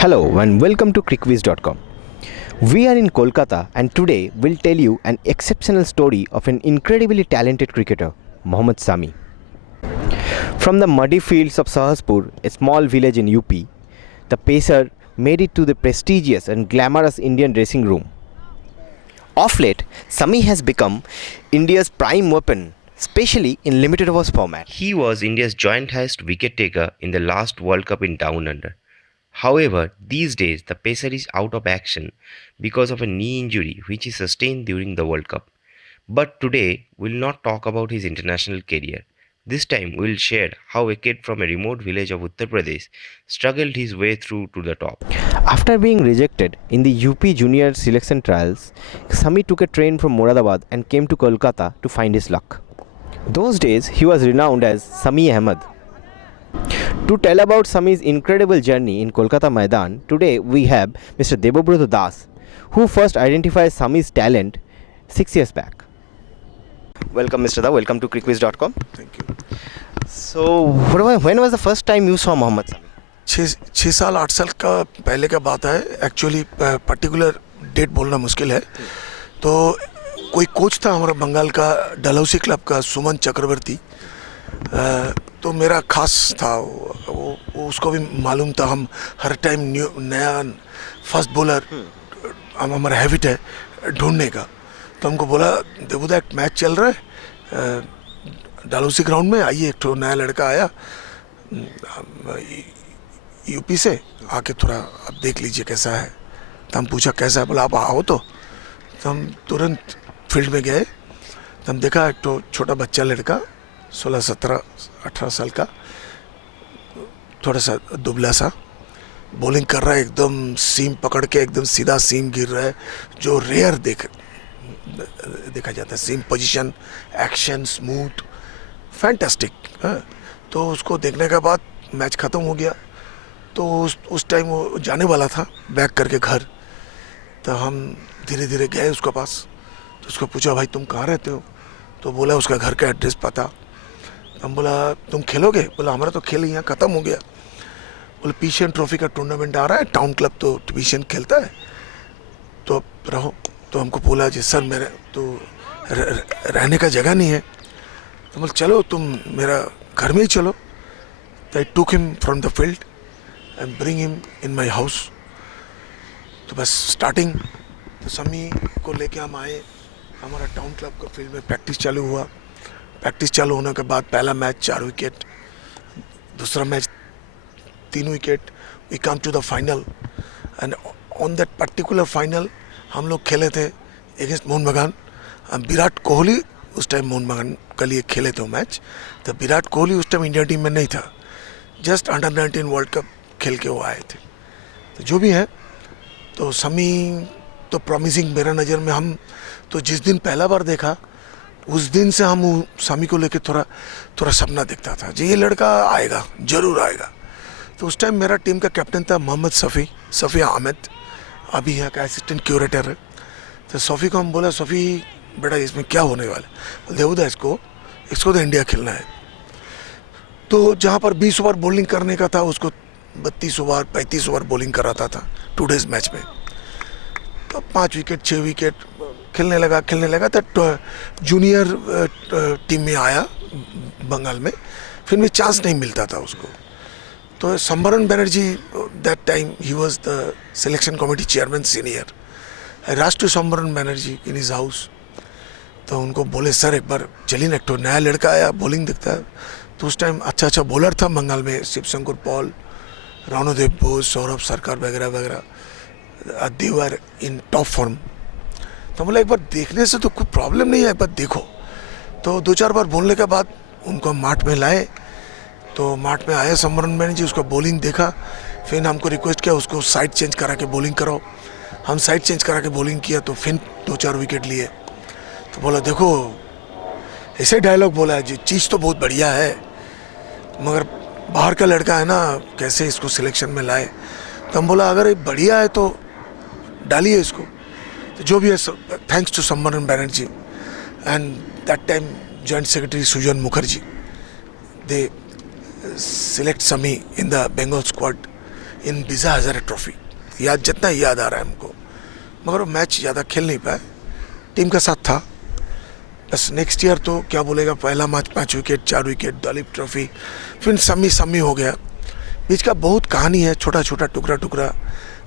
Hello and welcome to crickviz.com. We are in Kolkata and today we'll tell you an exceptional story of an incredibly talented cricketer, Mohammad Sami. From the muddy fields of Sahajpur, a small village in UP, the pacer made it to the prestigious and glamorous Indian dressing room. Of late, Sami has become India's prime weapon, especially in limited overs format. He was India's joint highest wicket taker in the last World Cup in Down Under. However, these days the pacer is out of action because of a knee injury which he sustained during the World Cup. But today we'll not talk about his international career. This time we'll share how a kid from a remote village of Uttar Pradesh struggled his way through to the top. After being rejected in the UP junior selection trials, Sami took a train from Moradabad and came to Kolkata to find his luck. Those days he was renowned as Sami Ahmed. To tell about Sami's incredible journey in Kolkata Maidan, today we have Mr. Debobroto Das, who first identified Sami's talent 6 years back. Welcome, Mr. Da. Welcome to crickviz.com. Thank you. So, when was the first time you saw Mohammad Sami? 6-8 साल का पहले का बात है। Actually particular date बोलना मुश्किल है। तो कोई कोच था हमारा बंगाल का, डलहौसी क्लब का, सुमन चक्रवर्ती। तो मेरा खास था वो उसको भी मालूम था हम हर टाइम नया फास्ट बॉलर हमारा हैबिट है ढूंढने का। तो हमको बोला देवुदा एक मैच चल रहा है डलहौसी ग्राउंड में, आइए। एक तो नया लड़का आया यूपी से, आके थोड़ा आप देख लीजिए कैसा है। तो हम पूछा कैसा है, बोला आप आओ। तो हम तुरंत फील्ड में गए। तो हम देखा एक तो छोटा बच्चा लड़का 16-17-18 साल का, थोड़ा सा दुबला सा, बॉलिंग कर रहा है, एकदम सीम पकड़ के एकदम सीधा सीम गिर रहा है, जो रेयर देखा जाता है। सीम पोजीशन, एक्शन, स्मूथ, फैंटास्टिक। तो उसको देखने के बाद मैच ख़त्म हो गया। तो उस टाइम वो जाने वाला था बैक करके घर। तो हम धीरे धीरे गए उसके पास। तो उसको पूछा भाई तुम कहाँ रहते हो? तो बोला उसका घर का एड्रेस पता। हम बोला तुम खेलोगे? बोला हमारा तो खेल यहाँ ख़त्म हो गया। बोले पीशियन ट्रॉफी का टूर्नामेंट आ रहा है, टाउन क्लब तो पीशियन खेलता है, तो अब रहो। तो हमको बोला जी सर मेरे तो रहने का जगह नहीं है। तो बोले चलो तुम मेरा घर में ही चलो। तो I took him from the field and bring him in my house. तो बस स्टार्टिंग तो समी को लेके हम आए। हमारा टाउन क्लब का फील्ड में प्रैक्टिस चालू हुआ। प्रैक्टिस चालू होने के बाद पहला मैच 4 विकेट, दूसरा match 3 wicket. We come to the final and on that particular final हम लोग खेले थे अगेंस्ट मोहन बगान। विराट कोहली उस टाइम मोहन बगान के लिए खेले थे वो मैच। तो विराट कोहली उस टाइम इंडिया टीम में नहीं था, जस्ट अंडर 19 वर्ल्ड कप खेल के वो आए थे। तो जो भी है, तो समी तो प्रॉमिसिंग मेरा नज़र में। हम तो जिस दिन पहला बार देखा उस दिन से हम समी को लेके थोड़ा सपना देखता था जी ये लड़का आएगा, ज़रूर आएगा। तो उस टाइम मेरा टीम का कैप्टन था मोहम्मद सफ़ी अहमद, अभी यहाँ का असिस्टेंट क्यूरेटर है। तो सफ़ी को हम बोला सफ़ी बेटा इसमें क्या होने वाला है? देवुदा इसको तो इंडिया खेलना है। तो जहाँ पर 20 ओवर बॉलिंग करने का था उसको 32 ओवर 35 ओवर बॉलिंग कराता था 2 डेज मैच में। तो 5 विकेट 6 विकेट खेलने लगा। तो जूनियर टीम में आया बंगाल में, फिर भी चांस नहीं मिलता था उसको। तो Sambaran Banerjee that time he was the selection committee chairman senior. राष्ट्र Sambaran Banerjee in his house. तो उनको बोले सर एक बार चलिए ना, एक तो नया लड़का आया बॉलिंग दिखता है। तो उस टाइम अच्छा बॉलर था बंगाल में, शिवशंकर पॉल, राणोदेव बोस, सौरभ सरकार वगैरह वगैरह, दे वर इन टॉप फॉर्म। तो बोला एक बार देखने से तो कोई प्रॉब्लम नहीं है, एक बार देखो। तो 2-4 बार बोलने के बाद उनको माठ में लाए। तो माठ में आया संबरन बनर्जी, उसका बॉलिंग देखा। फिर हमको रिक्वेस्ट किया उसको साइड चेंज करा के बॉलिंग कराओ। हम साइड चेंज करा के बॉलिंग किया तो फिर 2-4 विकेट लिए। तो बोला देखो ऐसे डायलॉग बोला है जी, चीज़ तो बहुत बढ़िया है मगर बाहर का लड़का है ना, कैसे इसको सिलेक्शन में लाए। तो हम बोला अगर ये बढ़िया है तो डालिए इसको। तो जो भी है thanks to Sambaran Banerjee and that time joint secretary Sujan Mukherjee, they select Sami in the Bengal squad in Vijay Hazare trophy, याद जितना याद आ रहा है हमको, मगर वो मैच ज़्यादा खेल नहीं पाए, टीम का साथ था बस। नेक्स्ट ईयर तो क्या बोलेगा, पहला match 5 wicket 4 wicket, Duleep trophy, फिर सम्मी हो गया। बीच का बहुत कहानी है, छोटा छोटा टुकड़ा टुकड़ा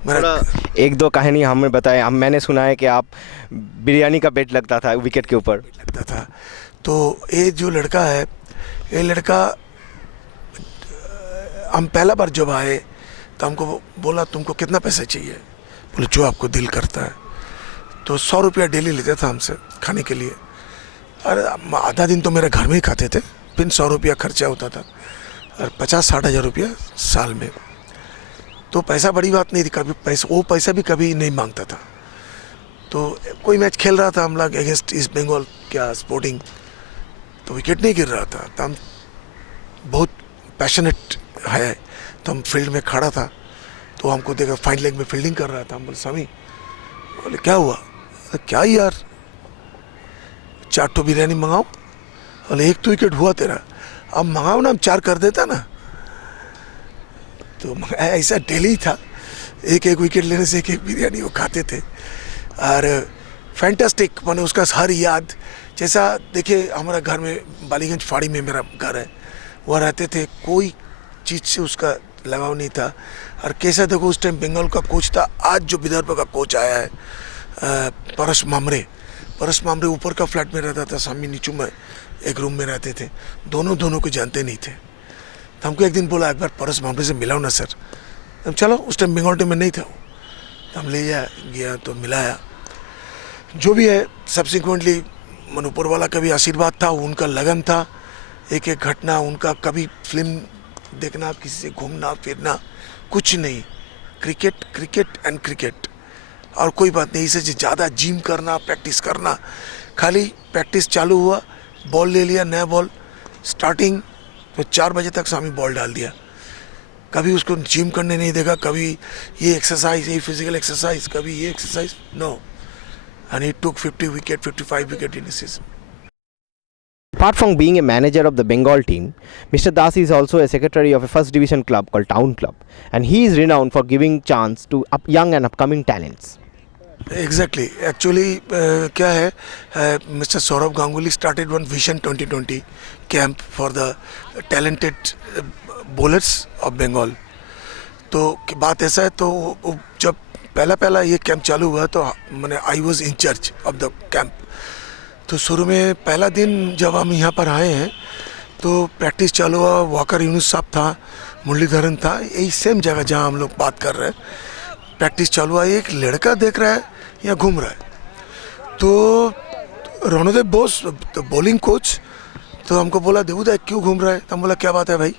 मेरा। एक दो कहानी हमें बताएं। मैंने सुना है कि आप बिरयानी का बेट लगता था विकेट के ऊपर। लगता था। तो ये जो लड़का है, ये लड़का हम पहला बार जब आए तो हमको बोला तुमको कितना पैसा चाहिए, बोले जो आपको दिल करता है। तो 100 रुपया डेली लेता था हमसे खाने के लिए, और आधा दिन तो मेरे घर में ही खाते थे, फिर 100 रुपया खर्चा होता था, और 50-60 हज़ार रुपया साल में। तो पैसा बड़ी बात नहीं थी, कभी पैसा भी कभी नहीं मांगता था। तो कोई मैच खेल रहा था हम लोग अगेंस्ट ईस्ट बंगाल क्या स्पोर्टिंग, तो विकेट नहीं गिर रहा था, तो हम बहुत पैशनेट है, तो हम फील्ड में खड़ा था, तो हमको देखा फाइन लेग में फील्डिंग कर रहा था। हम बोले स्वामी, बोले क्या हुआ, क्या यार 4 तो बिरयानी मंगाओ, बोले 1 तो विकेट हुआ तेरा, अब मंगाओ ना, हम 4 कर देता ना। तो ऐसा डेली था, एक विकेट लेने से एक बिरयानी वो खाते थे। और फैंटास्टिक, मैंने उसका हर याद, जैसा देखिए हमारा घर में बालीगंज फाड़ी में मेरा घर है, वह रहते थे, कोई चीज़ से उसका लगाव नहीं था। और कैसा देखो उस टाइम बंगाल का कोच था, आज जो विदर्भ का कोच आया है परस मामरे ऊपर का फ्लैट में रहता था, स्वामी नीचू में एक रूम में रहते थे, दोनों को जानते नहीं थे। तो हमको एक दिन बोला एक बार परस मामरे से मिलाओ ना सर। हम चलो, उस टाइम बंगाल टीम में नहीं था वो, तो हम ले गया तो मिलाया। जो भी है सब्सिक्वेंटली मनोपुर वाला का भी आशीर्वाद था, उनका लगन था, एक घटना उनका, कभी फिल्म देखना, किसी से घूमना फिरना, कुछ नहीं, क्रिकेट एंड क्रिकेट, और कोई बात नहीं। इसे ज़्यादा जिम करना, प्रैक्टिस करना, खाली प्रैक्टिस चालू हुआ, बॉल ले लिया, नया बॉल स्टार्टिंग, तो 4 बजे तक स्वामी बॉल डाल दिया, कभी उसको जिम करने नहीं देगा, कभी ये एक्सरसाइज, ये फिजिकल एक्सरसाइज, कभी ये exercise, no. And he took 50 wicket, 55 wicket in a season. Apart from being a manager of the Bengal team, Mr. Das is also a secretary of a first division club called Town Club, and he is renowned for giving chance to young and upcoming talents. Exactly. Actually, क्या है, Mr. Saurabh Ganguly started one Vision 2020 camp for the talented bowlers of Bengal. तो बात ऐसा है, तो जब पहला ये कैंप चालू हुआ तो मैंने I was in charge of the camp. तो शुरू में पहला दिन जब हम यहाँ पर आए हैं तो प्रैक्टिस चालू हुआ, वॉकर यूनुस साहब था, मुरलीधरन था, यही सेम जगह जहाँ हम लोग बात कर रहे हैं। प्रैक्टिस चालू हुआ, एक लड़का देख रहा है या घूम रहा है, तो रणोदेव बोस तो बॉलिंग कोच, तो हमको बोला देवुदा क्यों घूम रहा है, तो हम बोला क्या बात है भाई,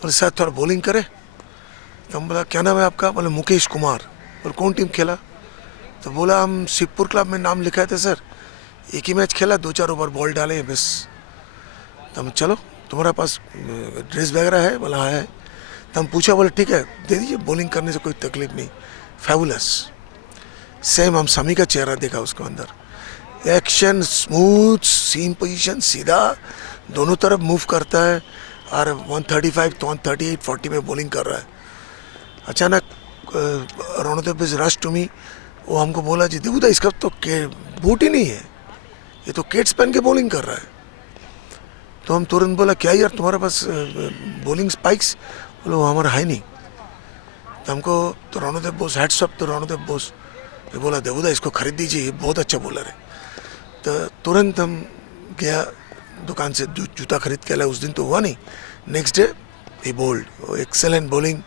बोले सर थोड़ा बॉलिंग करे। तो हम बोला क्या नाम है आपका, बोले मुकेश कुमार। और कौन टीम खेला, तो बोला हम शिवपुर क्लब में नाम लिखाए थे सर, एक ही मैच खेला, 2-4 ओवर बॉल डाले बस। तो हम चलो तुम्हारे पास ड्रेस वगैरह है, बोला है। तो हम पूछा, बोले ठीक है दे दीजिए, बॉलिंग करने से कोई तकलीफ नहीं, फेबुलस। सेम हम समी का चेहरा देखा उसको अंदर, एक्शन स्मूथ, सीम पोजीशन सीधा, दोनों तरफ मूव करता है, और 135 तो 138 40 में बॉलिंग कर रहा है। अचानक Ranodev is rush to me, वो हमको बोला जी देवुदा इसका तो बूट ही नहीं है, ये तो केट्स पहन के बॉलिंग कर रहा है। तो हम तुरंत बोला क्या यार तुम्हारे पास बॉलिंग स्पाइक्स, बोलो वो हमारा है नहीं। तो हमको तो रणोदेव बोस हेड्स अप, तो रणोदेव बोस ने बोला देवुदा इसको खरीद दीजिए, ये बहुत अच्छा बॉलर है। तो तुरंत हम गया दुकान से जूता खरीद के लाया, उस दिन तो हुआ नहीं, नेक्स्ट डे ही bowled, excellent bowling.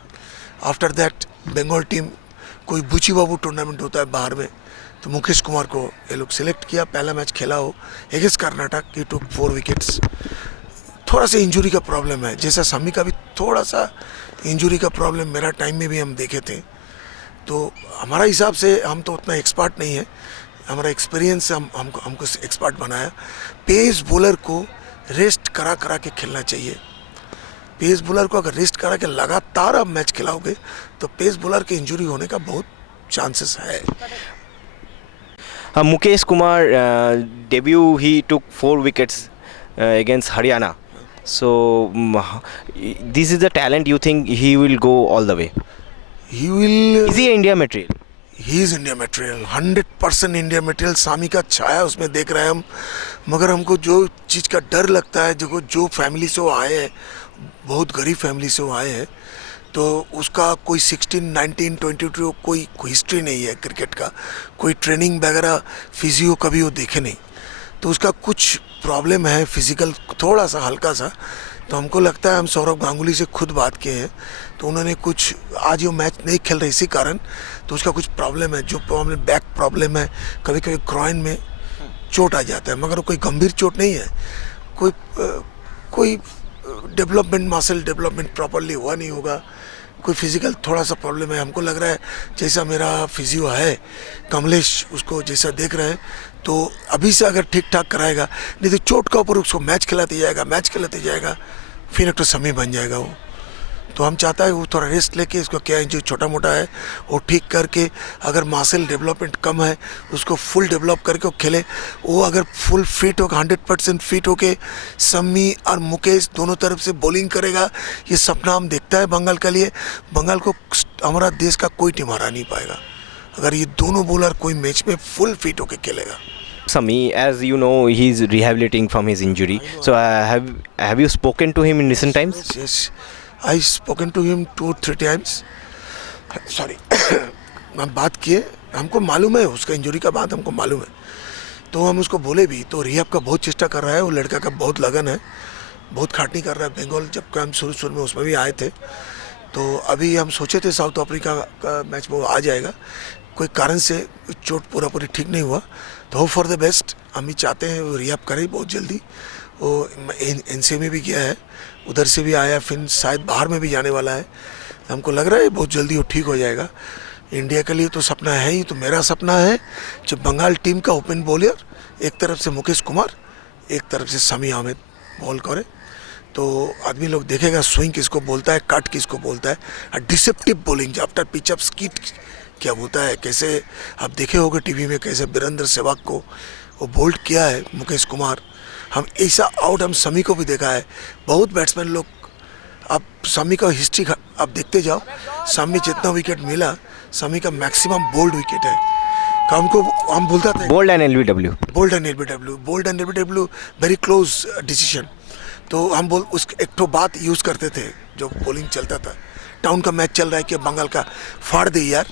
After that Bengal team, कोई बुची बाबू टूर्नामेंट होता है बाहर में, तो मुकेश कुमार को ये लोग सिलेक्ट किया, पहला मैच खेला हो अगेंस्ट कर्नाटक, ही टुक 4 विकेट्स। थोड़ा सा इंजरी का प्रॉब्लम है, जैसा समी का भी थोड़ा सा इंजरी का प्रॉब्लम मेरा टाइम में भी हम देखे थे। तो हमारा हिसाब से हम तो उतना एक्सपर्ट नहीं है, हमारा एक्सपीरियंस हमको एक्सपर्ट बनाया। पेस बॉलर को रेस्ट करा के खेलना चाहिए। पेस बॉलर को अगर रेस्ट करा के लगातार आप मैच खिलाओगे तो पेस बॉलर के इंजरी होने का बहुत चांसेस है। Mukesh Kumar debut, he took 4 wickets against Haryana. So this is the talent you think he will go all the way? He will. Is he India material? He is India material, 100% India material. Sami का छाया उसमें देख रहे हैं हम। मगर हमको जो चीज़ का डर लगता है, जो फैमिली से वो आए हैं, बहुत गरीब फैमिली से वो आए हैं, तो उसका कोई 16, 19, 22 कोई हिस्ट्री नहीं है क्रिकेट का, कोई ट्रेनिंग वगैरह फिजियो कभी वो देखे नहीं, तो उसका कुछ प्रॉब्लम है फिजिकल, थोड़ा सा हल्का सा। तो हमको लगता है, हम सौरभ गांगुली से खुद बात किए हैं, तो उन्होंने कुछ, आज वो मैच नहीं खेल रहे इसी कारण, तो उसका कुछ प्रॉब्लम है, जो प्रॉब्लम बैक प्रॉब्लम है, कभी कभी ग्रॉइन में चोट आ जाता है, मगर कोई गंभीर चोट नहीं है, कोई डेवलपमेंट, मसल डेवलपमेंट प्रॉपरली हुआ नहीं होगा, कोई फिजिकल थोड़ा सा प्रॉब्लम है। हमको लग रहा है जैसा मेरा फिजियो है कमलेश, उसको जैसा देख रहे हैं, तो अभी से अगर ठीक ठाक कराएगा, नहीं तो चोट का ऊपर उसको मैच खिलाते जाएगा, फिर एक तो समय बन जाएगा वो। तो हम चाहता है वो थोड़ा रेस्ट लेके, इसको क्या जो छोटा मोटा है वो ठीक करके, अगर मसल डेवलपमेंट कम है उसको फुल डेवलप करके वो खेले। वो अगर फुल फिट होगा, 100% फिट होके सम्मी और मुकेश दोनों तरफ से बॉलिंग करेगा, ये सपना हम देखता है बंगाल के लिए। बंगाल को हमारा देश का कोई टीम हरा नहीं पाएगा अगर ये दोनों बॉलर कोई मैच में फुल फिट होके खेलेगा। Sami, as you know, he's rehabilitating from his injury. So have you spoken to him in recent times? Yes, I spoken to him 2-3 times. Sorry. हम बात किए, हमको मालूम है उसका इंजरी का बात हमको मालूम है, तो हम उसको बोले भी, तो रिहैब का बहुत चेष्टा कर रहा है। वो लड़का का बहुत लगन है, बहुत खाटनी कर रहा है। बंगाल जब हम शुरू में उसमें भी आए थे, तो अभी हम सोचे थे साउथ अफ्रीका का मैच में वो आ जाएगा, कोई कारण से चोट पूरी ठीक नहीं हुआ, तो होप फॉर द बेस्ट। हम भी चाहते हैं वो रिहैब करे बहुत जल्दी। वो एनसीए में भी गया है, उधर से भी आया, फिर शायद बाहर में भी जाने वाला है। हमको लग रहा है बहुत जल्दी वो ठीक हो जाएगा। इंडिया के लिए तो सपना है ही, तो मेरा सपना है जब बंगाल टीम का ओपन बॉलर, एक तरफ से मुकेश कुमार, एक तरफ से समी अहमद बॉल करे, तो आदमी लोग देखेगा स्विंग किसको बोलता है, कट किसको बोलता है, डिसेप्टिव बॉलिंग आफ्टर पिचअप स्किट क्या होता है। कैसे आप देखे होंगे टीवी में, कैसे वीरेंद्र सहवाग को वो बोल्ड किया है मुकेश कुमार। हम ऐसा आउट हम समी को भी देखा है। बहुत बैट्समैन लोग, आप समी का हिस्ट्री आप देखते जाओ, समी जितना विकेट मिला, समी का मैक्सिमम बोल्ड विकेट है। हमको हम बोलता था bowled and LBW, bowled and LBW very close decision. तो हम उस एक तो बात यूज़ करते थे जो बॉलिंग चलता था, टाउन का मैच चल रहा है कि बंगाल का, फाड़ दे यार।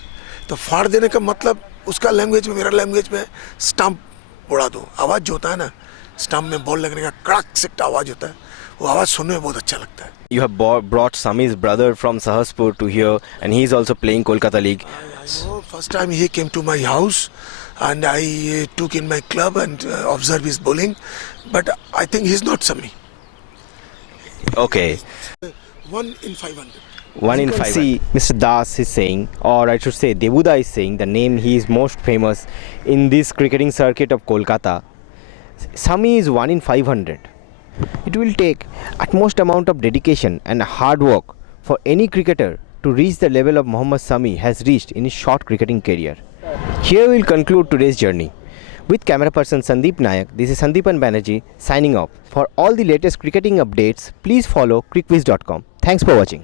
तो फाड़ देने का मतलब उसका लैंग्वेज में, मेरा लैंग्वेज में, स्टंप उड़ा दो। आवाज़ जो होता है ना, स्टंप में बॉल लगने का कड़क से आवाज़ होता है, वो आवाज़ सुनने में बहुत अच्छा लगता है। You have brought Sami's brother from Sahaspur to here, and he is also playing Kolkata League. So first time he came to my house, and I took in my club and observed his bowling, but I think he's not Sami. Okay. 1 in 500. 1 in 5. See, Mr. Das is saying, or I should say Debuda is saying, the name he is most famous in this cricketing circuit of Kolkata. Sami is 1 in 500. It will take utmost amount of dedication and hard work for any cricketer to reach the level of Mohammad Sami has reached in his short cricketing career. Here we will conclude today's journey. With camera person Sandeep Nayak, this is Sandeepan Banerjee signing off. For all the latest cricketing updates, please follow crickviz.com. Thanks for watching.